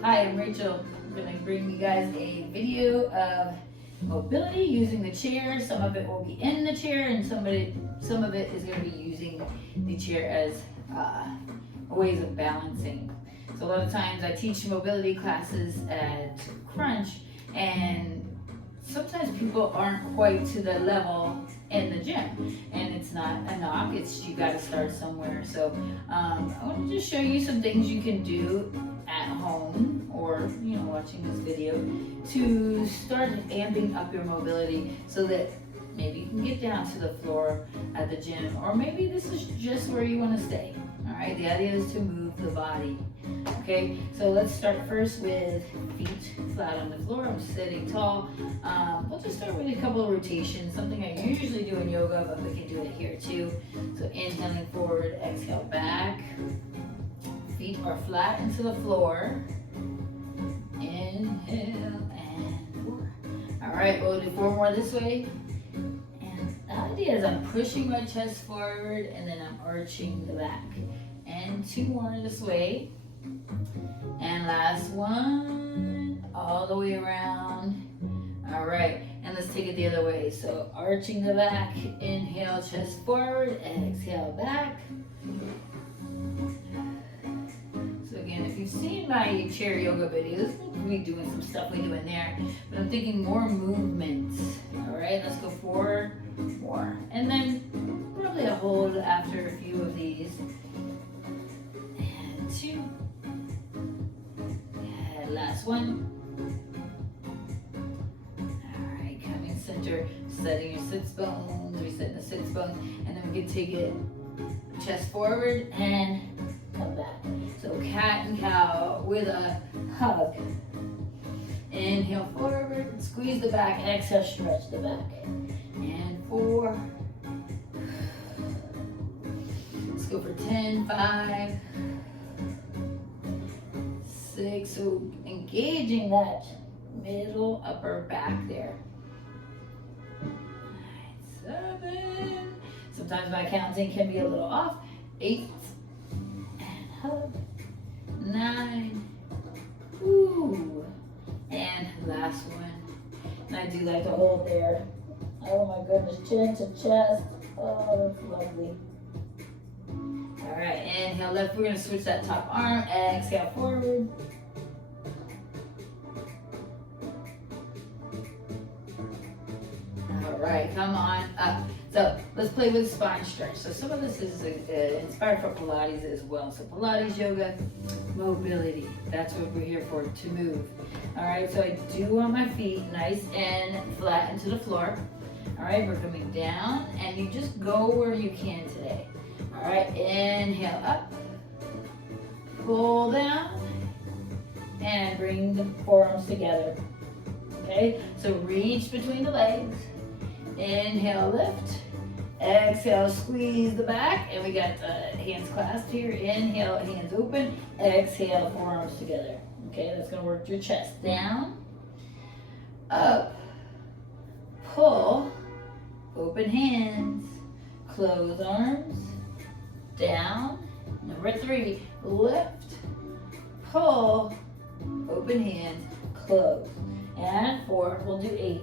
Hi, I'm Rachel. I'm going to bring you guys a video of mobility using the chair. Some of it will be in the chair, and some of it is going to be using the chair as ways of balancing. So a lot of times I teach mobility classes at Crunch, and sometimes people aren't quite to the level in the gym, and it's not a knock, it's you got to start somewhere. So I want to just show you some things you can do at home, or watching this video, to start amping up your mobility so that maybe you can get down to the floor at the gym, or maybe this is just where you want to stay. All right, the idea is to move the body. Okay, so let's start first with feet flat on the floor. I'm sitting tall. We'll just start with a couple of rotations, something I usually do in yoga, but we can do it here too. So inhaling forward, exhale back. Feet are flat into the floor. Inhale and four. All right, we'll do four more this way. And the idea is I'm pushing my chest forward and then I'm arching the back. And two more this way. And last one, all the way around. All right, and let's take it the other way. So arching the back, inhale, chest forward, exhale back. So again, if you've seen my chair yoga videos, we'll be doing some stuff we do in there, but I'm thinking more movements. All right, let's go four more. And then probably a hold after a few of these. And two. And last one. All right, coming center, setting your sits bones, resetting the sits bones, and then we can take it chest forward and come back. So cat and cow with a hug. Inhale forward, squeeze the back, exhale, stretch the back. And four. Let's go for 10, 5, 6. So engaging that middle upper back there. 7. Sometimes my counting can be a little off. 8. And hug. 9. Ooh. And last one. And I do like to hold there. Oh my goodness, chin to chest. Oh, that's lovely. All right, inhale left. We're gonna switch that top arm. Exhale forward. All right, come on up. So let's play with spine stretch. So some of this is inspired from Pilates as well. So Pilates, yoga, mobility. That's what we're here for, to move. All right, so I do want my feet nice and flat into the floor. All right, we're coming down, and you just go where you can today. All right, inhale up, pull down, and bring the forearms together. Okay, so reach between the legs. Inhale, lift. Exhale, squeeze the back, and we got the hands clasped here. Inhale, hands open. Exhale, forearms together. Okay, that's gonna work your chest. Down, up, pull, open hands, close arms, down. Number 3, lift, pull, open hands, close. And 4, we'll do 8.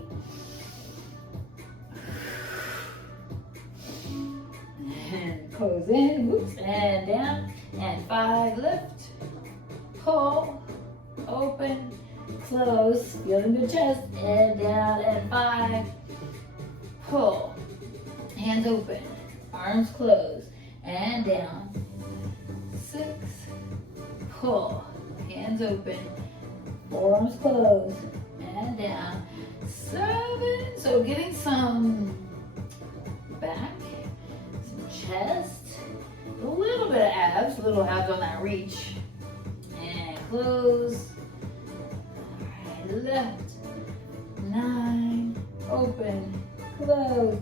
And close in, whoops, and down. And 5, lift, pull, open, close, feeling the chest, and down. And 5, pull, hands open, arms closed, and down. 6, pull, hands open, forearms closed, and down. 7, so getting some back, chest, a little bit of abs, little abs on that reach, and close. All right, left, 9, open, close,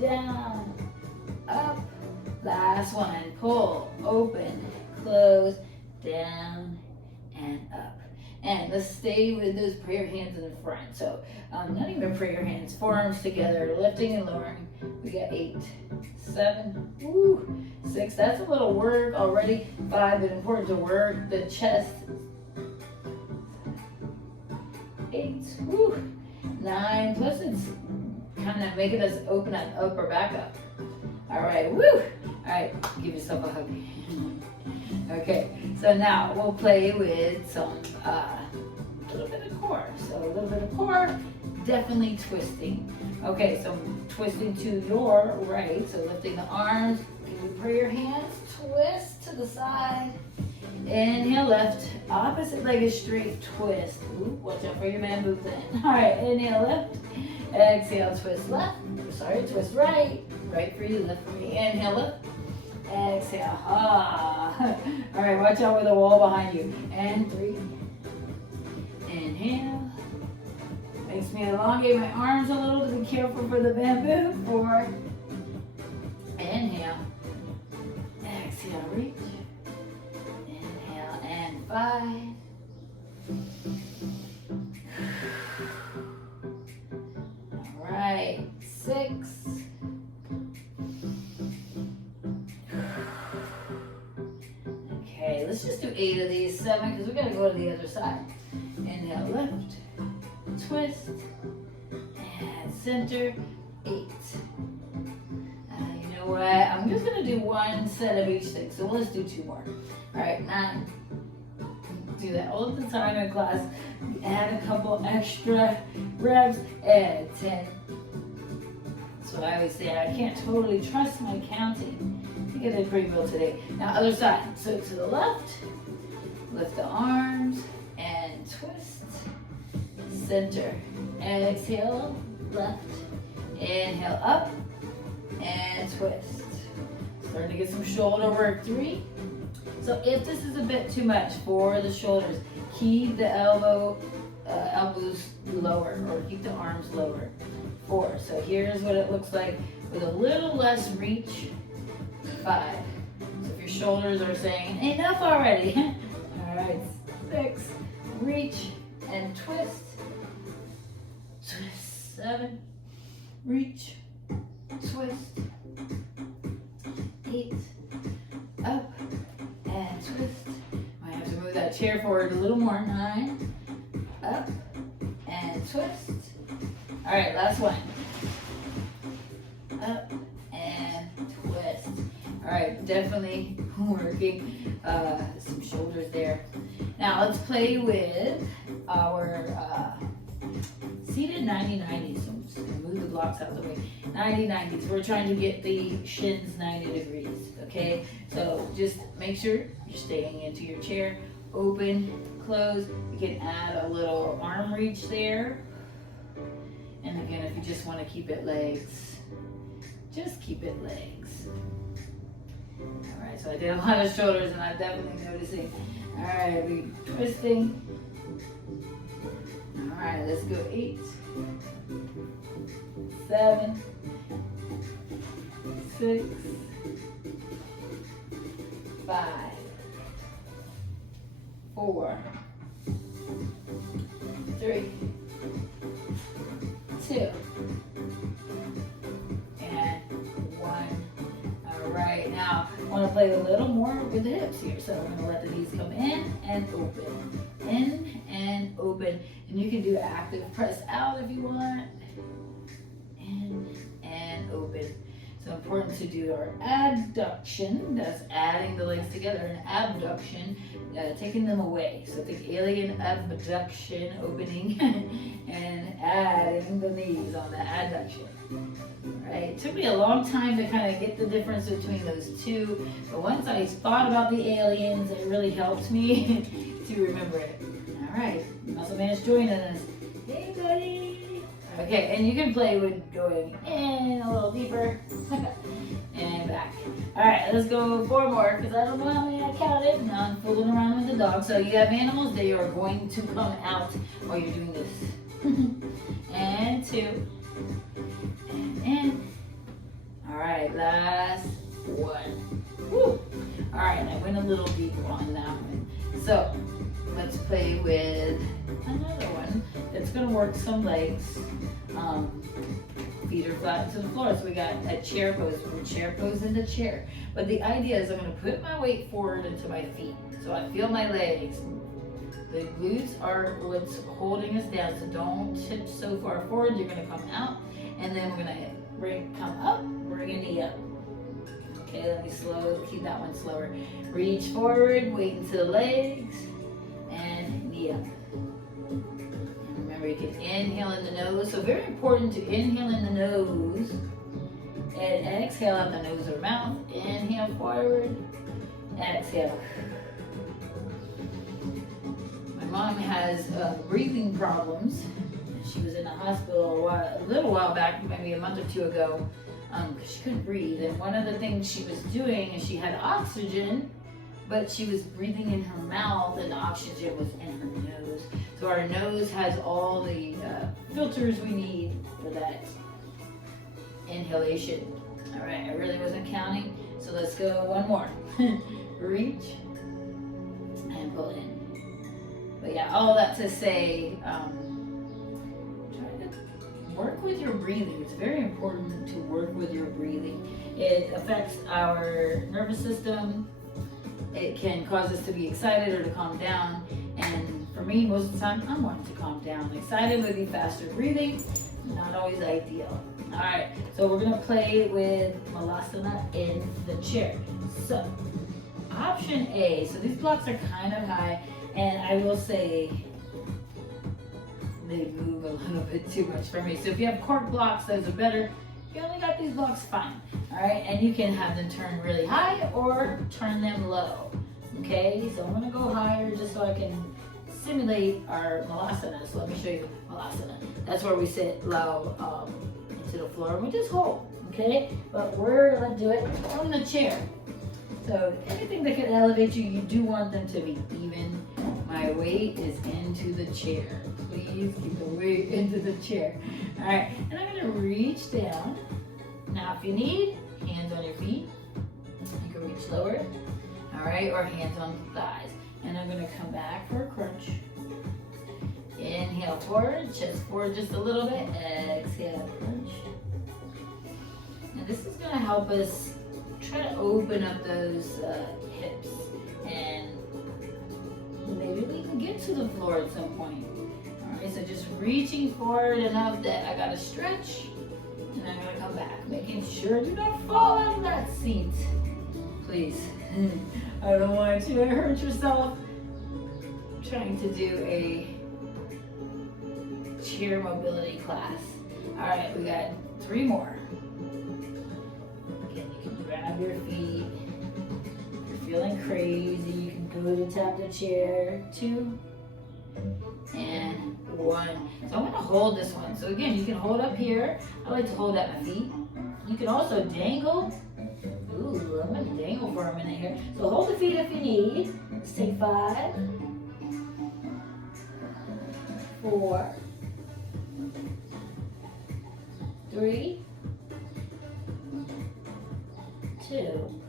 down, up. Last one, pull, open, close, down, and up. And let's stay with those prayer hands in the front. So not even prayer hands, forearms together, lifting and lowering. We got 8, 7, 6. That's a little work already. 5, but important to work the chest Woo. 9 plus it's kind of making us open that upper back up. All right, woo. All right, give yourself a hug. Okay, so now we'll play with some, a little bit of core. So a little bit of core, definitely twisting. Okay, so twisting to your right, so lifting the arms. Can you pray your hands? Twist to the side. Inhale left, opposite leg is straight, twist. Ooh, watch out for your bamboo plant. All right, inhale left, exhale, twist left. Sorry, twist right. Right for you, left for me. Inhale left, exhale. Ah. All right, watch out with the wall behind you. And 3. Inhale. Makes me elongate my arms a little to be careful for the bamboo. 4. Inhale. Exhale, reach. 5. All right, 6. Okay, let's just do 8 of these. 7, because we gotta go to the other side. Inhale, lift, twist, and center. 8. You know what? I'm just gonna do 1 set of each thing. So let's do 2 more. All right, 9. Do that all the time in class. Add a couple extra reps and 10. That's what I always say. I can't totally trust my counting. I think I did pretty well today. Now other side. So to the left, lift the arms and twist. Center. Exhale, left. Inhale up and twist. Starting to get some shoulder work. 3. So if this is a bit too much for the shoulders, keep the elbows lower or keep the arms lower. 4. So here's what it looks like with a little less reach. 5. So if your shoulders are saying, enough already. All right, 6. Reach and twist. Twist. 7. Reach. Twist. 8. Up. And twist. Might have to move that chair forward a little more. 9. Up. And twist. All right, last one. Up. And twist. All right, definitely working some shoulders there. Now let's play with our seated 90-90. So I'm just gonna move the blocks out of the way. 90-90s. We're trying to get the shins 90 degrees. Okay, so just make sure you're staying into your chair. Open, close. You can add a little arm reach there. And again, if you just want to keep it legs, just keep it legs. All right, so I did a lot of shoulders and I'm definitely noticing. All right, we twisting. All right, let's go. 8, 7, 6, 5, 4, 3, 2, and 1. All right, now I want to play a little more with the hips here. So I'm going to let the knees come in and open. In and open. And you can do active press out if you want. In and open. So important to do our adduction, that's adding the legs together, and abduction, taking them away. So think alien abduction, opening, and adding the knees on the adduction. Right? It took me a long time to kind of get the difference between those two, but once I thought about the aliens, it really helped me to remember it. All right, Muscle Man is joining us. Hey, buddy. Okay, and you can play with going in a little deeper and back. All right, let's go 4 more because I don't know how many I counted. Now I'm fooling around with the dog. So you have animals, they are going to come out while you're doing this. And 2. And in. All right, last 1. Woo. All right, I went a little deeper on that one. So let's play with another one that's going to work some legs. Feet are flat to the floor. So we got a chair pose. We're chair pose in the chair. But the idea is I'm going to put my weight forward into my feet. So I feel my legs The glutes are what's holding us down, so don't tip so far forward. You're gonna come out, and then we're gonna come up, bring a knee up. Okay, let me keep that one slower. Reach forward, weight into the legs, and knee up. And remember, you can inhale in the nose. So very important to inhale in the nose, and exhale out the nose or mouth. Inhale forward, exhale. Mom has breathing problems. She was in the hospital a little while back, maybe a month or two ago, because she couldn't breathe. And one of the things she was doing is she had oxygen, but she was breathing in her mouth, and the oxygen was in her nose. So our nose has all the filters we need for that inhalation. All right, I really wasn't counting, so let's go one more. Reach and pull in. But yeah, all that to say, try to work with your breathing. It's very important to work with your breathing. It affects our nervous system. It can cause us to be excited or to calm down. And for me, most of the time, I want to calm down. Excited would be faster breathing, not always ideal. All right, so we're gonna play with Malasana in the chair. So, option A, so these blocks are kind of high. And I will say they move a little bit too much for me. So if you have cork blocks, those are better. If you only got these blocks, fine. All right, and you can have them turn really high or turn them low. Okay, so I'm gonna go higher just so I can simulate our Malasana. So let me show you Malasana. That's where we sit low into the floor and we just hold, okay? But we're gonna do it on the chair. So anything that can elevate you, you do want them to be even. My weight is into the chair. Please keep the weight into the chair. All right, and I'm gonna reach down. Now if you need, hands on your feet. You can reach lower, all right, or hands on the thighs. And I'm gonna come back for a crunch. Inhale forward, chest forward just a little bit. Exhale, crunch. Now this is gonna help us try to open up those hips, and maybe we can get to the floor at some point. All right, so just reaching forward enough that I gotta stretch, and I'm gonna come back, making sure you don't fall out of that seat. Please, I don't want you to hurt yourself trying to do a chair mobility class. All right, we got 3 more. Grab your feet. If you're feeling crazy, you can go to tap the chair. 2 and 1. So I'm gonna hold this one. So again, you can hold up here. I like to hold at my feet. You can also dangle. Ooh, I'm gonna dangle for a minute here. So hold the feet if you need. Let's take 5, 4, 3, 2,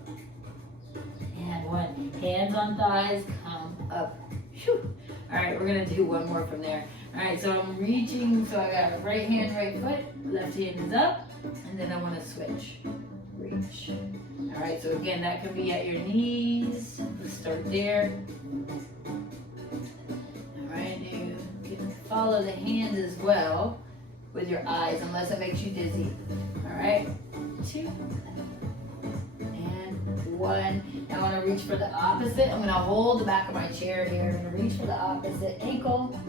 and 1. Hands on thighs, come up. Whew. All right, we're gonna do one more from there. All right, so I'm reaching, so I got right hand, right foot, left hand is up, and then I wanna switch, reach. All right, so again, that can be at your knees. Let's start there. All right, you can follow the hands as well with your eyes, unless it makes you dizzy. All right, 2, 1. Now I want to reach for the opposite. I'm going to hold the back of my chair here. I'm going to reach for the opposite ankle.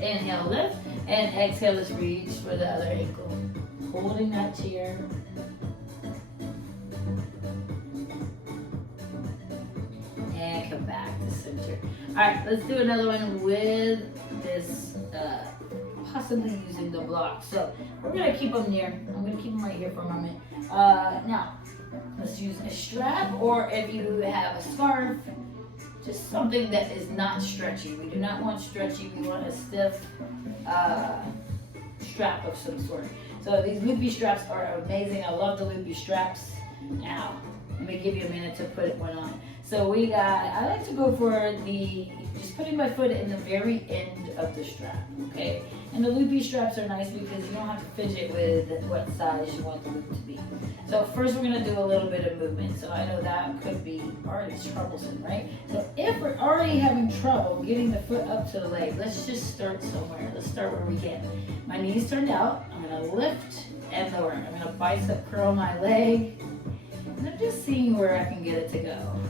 Inhale, lift, and exhale, let's reach for the other ankle. Holding that chair. And come back to center. All right, let's do another one with this possibly using the block. So we're gonna keep them near. I'm gonna keep them right here for a moment. Now, let's use a strap, or if you have a scarf, just something that is not stretchy. We do not want stretchy. We want a stiff strap of some sort. So these loopy straps are amazing. I love the loopy straps. Now, Let me give you a minute to put one on. So we got, I like to go for just putting my foot in the very end of the strap, okay? And the loopy straps are nice because you don't have to fidget with what size you want the loop to be. So first we're gonna do a little bit of movement. So I know that could be already troublesome, right? So if we're already having trouble getting the foot up to the leg, let's just start somewhere. Let's start where we can. My knees turned out, I'm gonna lift and lower. I'm gonna bicep curl my leg. And I'm just seeing where I can get it to go.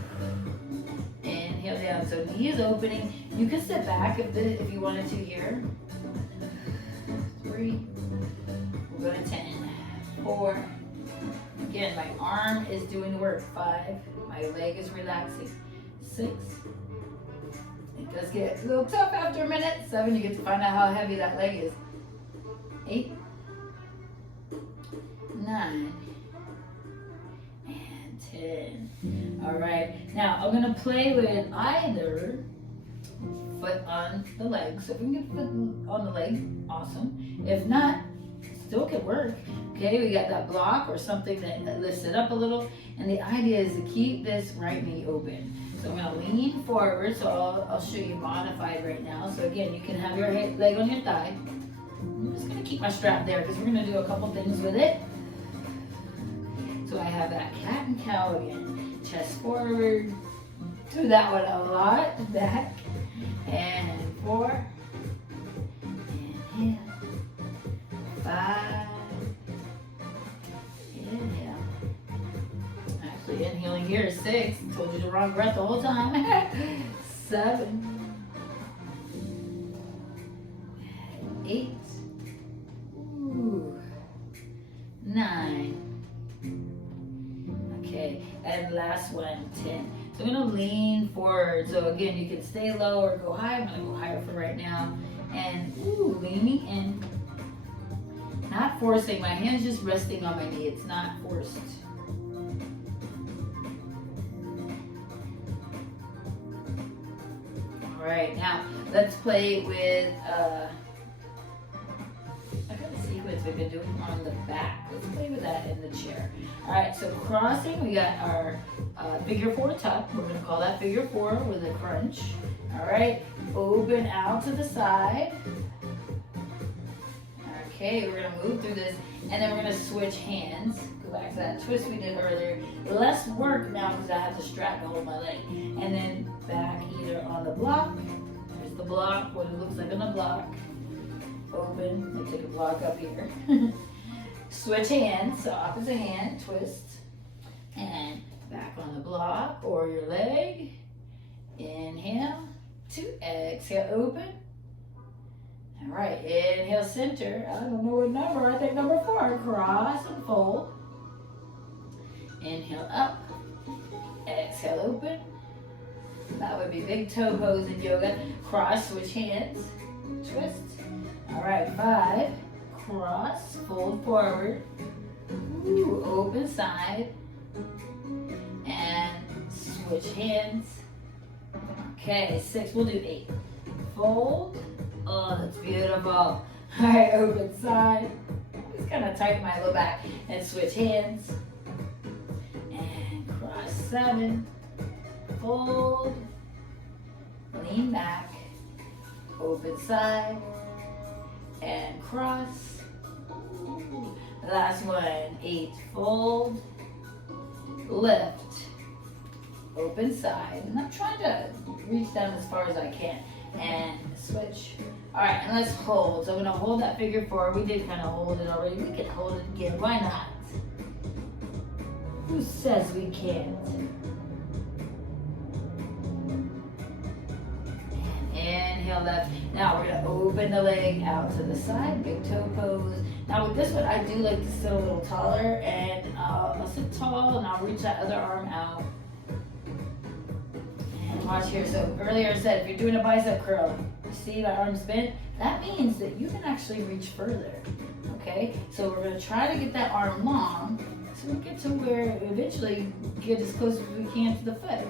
Inhale down, so knee is opening. You can sit back if you wanted to here. 3, we'll go to 10, 4, again, my arm is doing the work, 5, my leg is relaxing, 6, it does get a little tough after a minute, 7, you get to find out how heavy that leg is, 8, 9, and 10. All right, now I'm gonna play with either foot on the leg. So if we can get foot on the leg, awesome. If not, still could work. Okay, we got that block or something that lifts it up a little. And the idea is to keep this right knee open. So I'm gonna lean forward. So I'll show you modified right now. So again, you can have your leg on your thigh. I'm just gonna keep my strap there because we're gonna do a couple things with it. So I have that cat and cow again. Chest forward. Do that one a lot. Back. And 4. Inhale. 5. Inhale. Actually, inhaling here is 6. Told you the wrong breath the whole time. 7. 8. Ooh. 9. Okay, and last one, 10. So I'm gonna lean forward. So again, you can stay low or go high. I'm gonna go higher for right now. And leaning in. Not forcing, my hand's just resting on my knee. It's not forced. All right, now let's play with, I got a sequence we've been doing on the back. Let's play with that in the chair. All right, so crossing, we got our figure 4 tuck. We're gonna call that figure 4 with a crunch. All right, open out to the side. Okay, we're gonna move through this, and then we're gonna switch hands. Go back to that twist we did earlier. Less work now because I have the strap to hold my leg. And then back either on the block. There's the block, what it looks like on the block. Open, let me take a block up here. Switch hands, so opposite hand, twist. And back on the block or your leg. Inhale, 2, exhale, open. All right, inhale, center. I don't know what number, I think number 4. Cross and fold. Inhale, up. Exhale, open. That would be big toe pose in yoga. Cross, switch hands, twist. All right, 5. Cross, fold forward. Ooh, open side. And switch hands. Okay, 6, we'll do 8. Fold. Oh, that's beautiful. All right, open side. Just kind of tighten my low back and switch hands. And cross 7. Fold. Lean back. Open side. And cross. Last one. 8. Fold. Lift. Open side. And I'm trying to reach down as far as I can. And switch. All right, and let's hold. So I'm gonna hold that figure 4. We did kind of hold it already. We can hold it again. Why not? Who says we can't? And inhale left. Now we're gonna open the leg out to the side. Big toe pose. Now with this one, I do like to sit a little taller, and I'll sit tall, and I'll reach that other arm out. Watch here. So earlier I said if you're doing a bicep curl, you see my arms bent, that means that you can actually reach further. Okay, so we're going to try to get that arm long so we get to where eventually get as close as we can to the foot.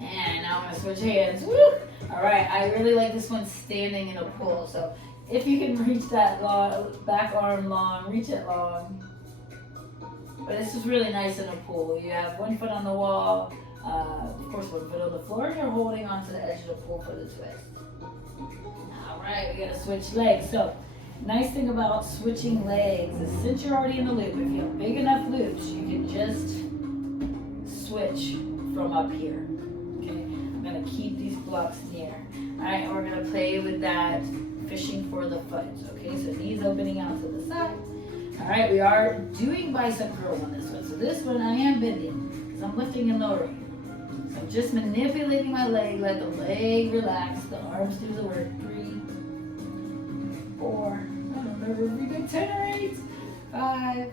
And now I'm going to switch hands. Woo! All right, I really like this one standing in a pull. So if you can reach that long, back arm long, reach it long. But this is really nice in a pool. You have one foot on the wall, of course one foot on the floor, and you're holding onto the edge of the pool for the twist. All right, we gotta switch legs. So, nice thing about switching legs is since you're already in the loop, if you have big enough loops, you can just switch from up here. Okay, I'm gonna keep these blocks near. All right, and we're gonna play with that fishing for the foot. Okay, so knees opening out to the side. All right, we are doing bicep curls on this one. So this one I am bending because I'm lifting and lowering. So I'm just manipulating my leg, let the leg relax, the arms do the work. 3, 4, I don't remember if we did 10 or 8, 5,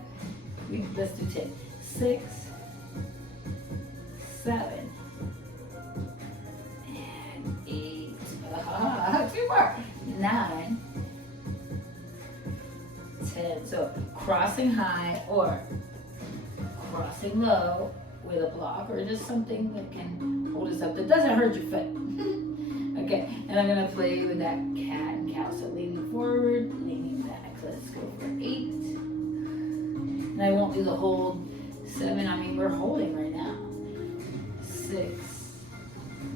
let's do 10, 6, 7, and 8, 2 more, 9, 10. So crossing high or crossing low with a block or just something that can hold us up that doesn't hurt your foot. Okay, and I'm gonna play with that cat and cow. So leaning forward, leaning back. Let's go for 8. And I won't do the hold 7. I mean, we're holding right now. 6.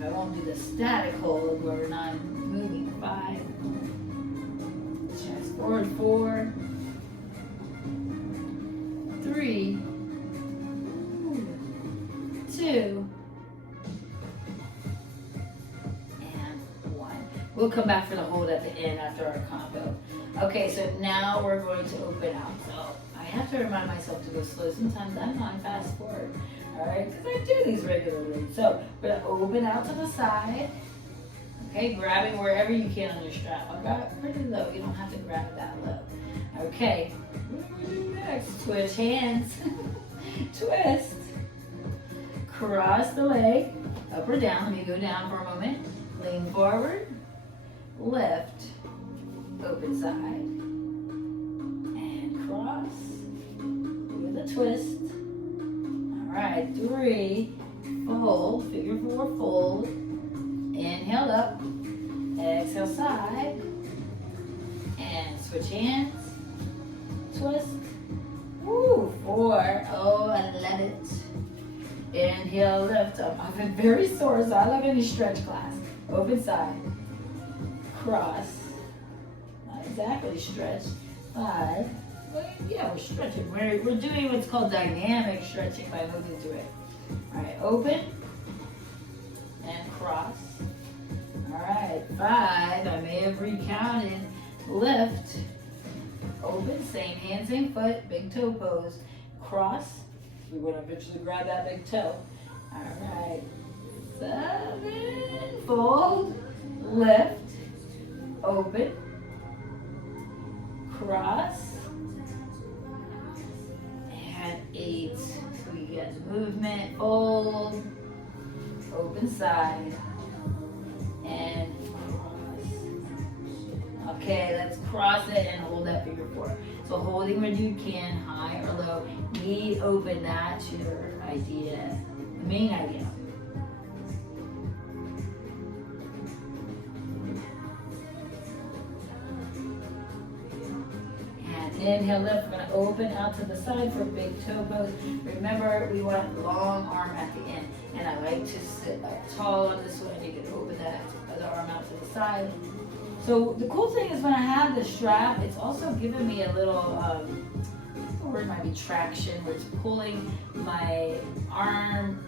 I won't do the static hold where we're not moving. 5. Chest forward. 4. 3, 2, and 1. We'll come back for the hold at the end after our combo. Okay, so now we're going to open out. So I have to remind myself to go slow. Sometimes I'm on fast forward, all right, because I do these regularly. So we're going to open out to the side. Okay, grabbing wherever you can on your strap. I'll grab it pretty low. You don't have to grab it that low. Okay, what do we do next? Switch hands. Twist. Cross the leg, up or down. Let me go down for a moment. Lean forward, lift, open side, and cross with a twist. All right, 3, fold, figure 4, fold. Inhale up, exhale side, and switch hands, twist. Woo, 4, oh, I love it. Inhale, lift up. I've been very sore, so I love any stretch class. Open side, cross, not exactly stretch. 5, well, yeah, we're stretching. We're doing what's called dynamic stretching by moving to it. All right, open and cross. All right, 5, I may have recounted. Lift, open, same hand, same foot, big toe pose, cross. We want to eventually grab that big toe. All right, 7, fold, lift, open, cross, and 8. We get movement, fold, open side, and cross. Okay, let's cross it and hold that figure 4. So holding when you can, high or low, knee open, that's your idea, the main idea. And inhale, lift, we're gonna open out to the side for big toe pose. Remember, we want long arm at the end. And I like to sit up tall on this one. You can open that other arm out to the side. So the cool thing is when I have the strap, it's also giving me a little, the word might be traction, where it's pulling my arm,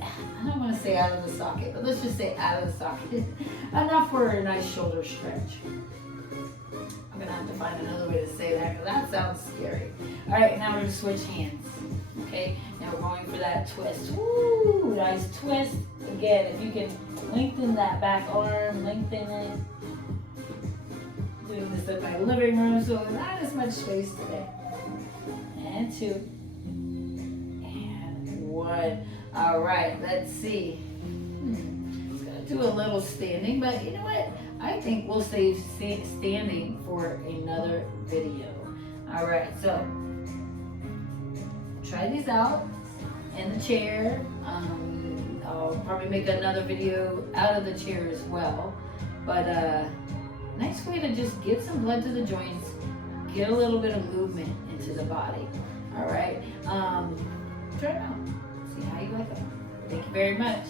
I don't want to say out of the socket, but let's just say out of the socket. Enough for a nice shoulder stretch. I'm gonna have to find another way to say that because that sounds scary. All right, now we're gonna switch hands. Okay, now we're going for that twist. Woo, nice twist. Again, if you can lengthen that back arm, lengthen it. Doing this in my living room, so not as much space today. And 2. And 1. All right, let's see. It's gonna do a little standing, but you know what? I think we'll save standing for another video. All right, so try these out in the chair. I'll probably make another video out of the chair as well. But nice way to just get some blood to the joints, get a little bit of movement into the body. All right. Try it out. See how you like it. Thank you very much.